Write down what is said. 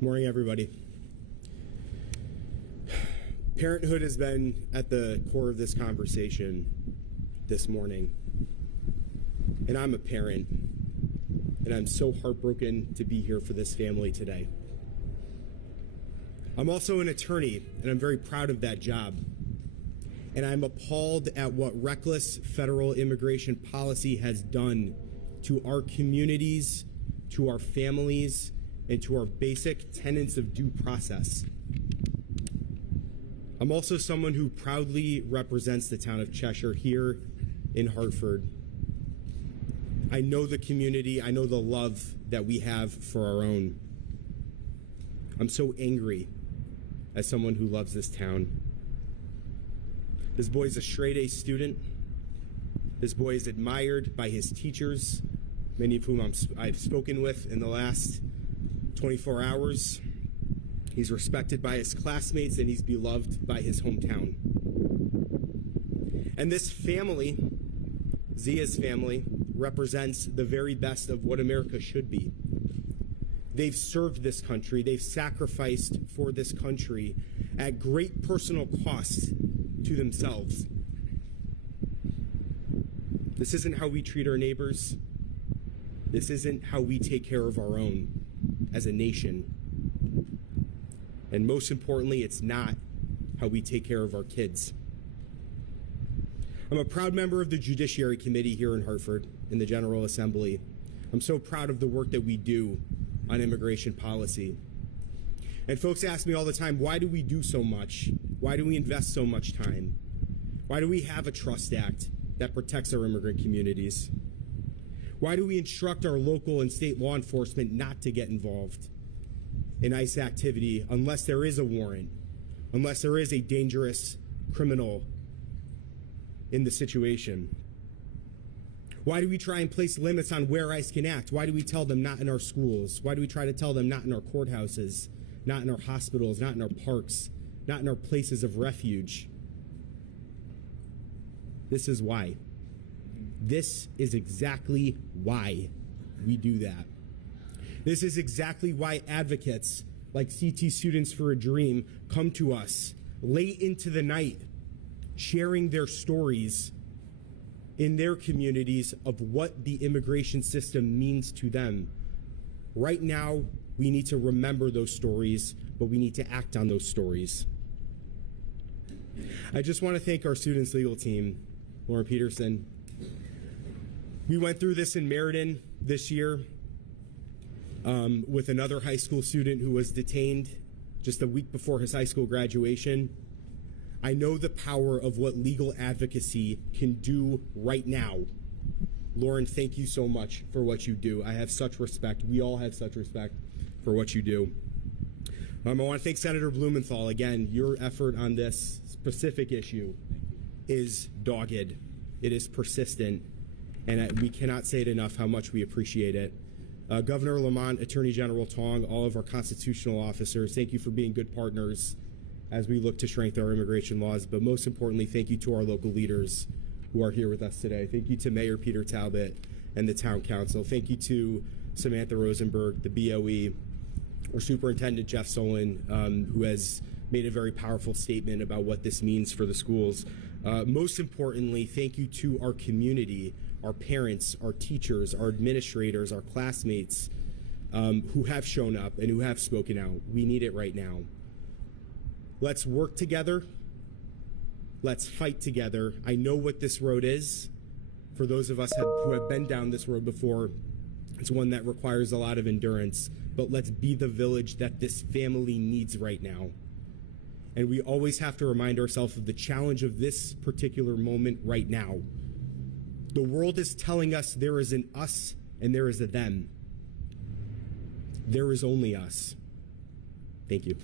Morning, everybody. Parenthood has been at the core of this conversation this morning. And I'm a parent, and I'm so heartbroken to be here for this family today. I'm also an attorney, and I'm very proud of that job. And I'm appalled at what reckless federal immigration policy has done to our communities, to our families, and to our basic tenets of due process. I'm also someone who proudly represents the town of Cheshire here in Hartford. I know the community, I know the love that we have for our own. I'm so angry as someone who loves this town. This boy is a straight A student. This boy is admired by his teachers, many of whom I've spoken with in the last 24 hours. He's respected by his classmates and he's beloved by his hometown. And this family, Zia's family, represents the very best of what America should be. They've served this country, they've sacrificed for this country at great personal cost to themselves. This isn't how we treat our neighbors. This isn't how we take care of our own as a nation. And most importantly, it's not how we take care of our kids. I'm a proud member of the Judiciary Committee here in Hartford in the General Assembly. I'm so proud of the work that we do on immigration policy. And folks ask me all the time, why do we do so much? Why do we invest so much time? Why do we have a Trust Act that protects our immigrant communities? Why do we instruct our local and state law enforcement not to get involved in ICE activity unless there is a warrant, unless there is a dangerous criminal in the situation? Why do we try and place limits on where ICE can act? Why do we tell them not in our schools? Why do we try to tell them not in our courthouses, not in our hospitals, not in our parks, not in our places of refuge? This is why. This is exactly why we do that. This is exactly why advocates like CT Students for a Dream come to us late into the night, sharing their stories in their communities of what the immigration system means to them. Right now, we need to remember those stories, but we need to act on those stories. I just want to thank our students' legal team, Lauren Peterson. We went through this in Meriden this year with another high school student who was detained just a week before his high school graduation. I know the power of what legal advocacy can do right now. Lauren, thank you so much for what you do. I have such respect. We all have such respect for what you do. I want to thank Senator Blumenthal. Again, your effort on this specific issue is dogged. It is persistent. And we cannot say it enough how much we appreciate it. Governor Lamont, Attorney General Tong, all of our constitutional officers, thank you for being good partners as we look to strengthen our immigration laws. But most importantly, thank you to our local leaders who are here with us today. Thank you to Mayor Peter Talbot and the Town Council. Thank you to Samantha Rosenberg, the BOE, our Superintendent Jeff Solon, who has made a very powerful statement about what this means for the schools. Most importantly, thank you to our community, our parents, our teachers, our administrators, our classmates who have shown up and who have spoken out. We need it right now. Let's work together. Let's fight together. I know what this road is. For those of us who have been down this road before, it's one that requires a lot of endurance, but let's be the village that this family needs right now. And we always have to remind ourselves of the challenge of this particular moment right now. The world is telling us there is an us and there is a them. There is only us. Thank you.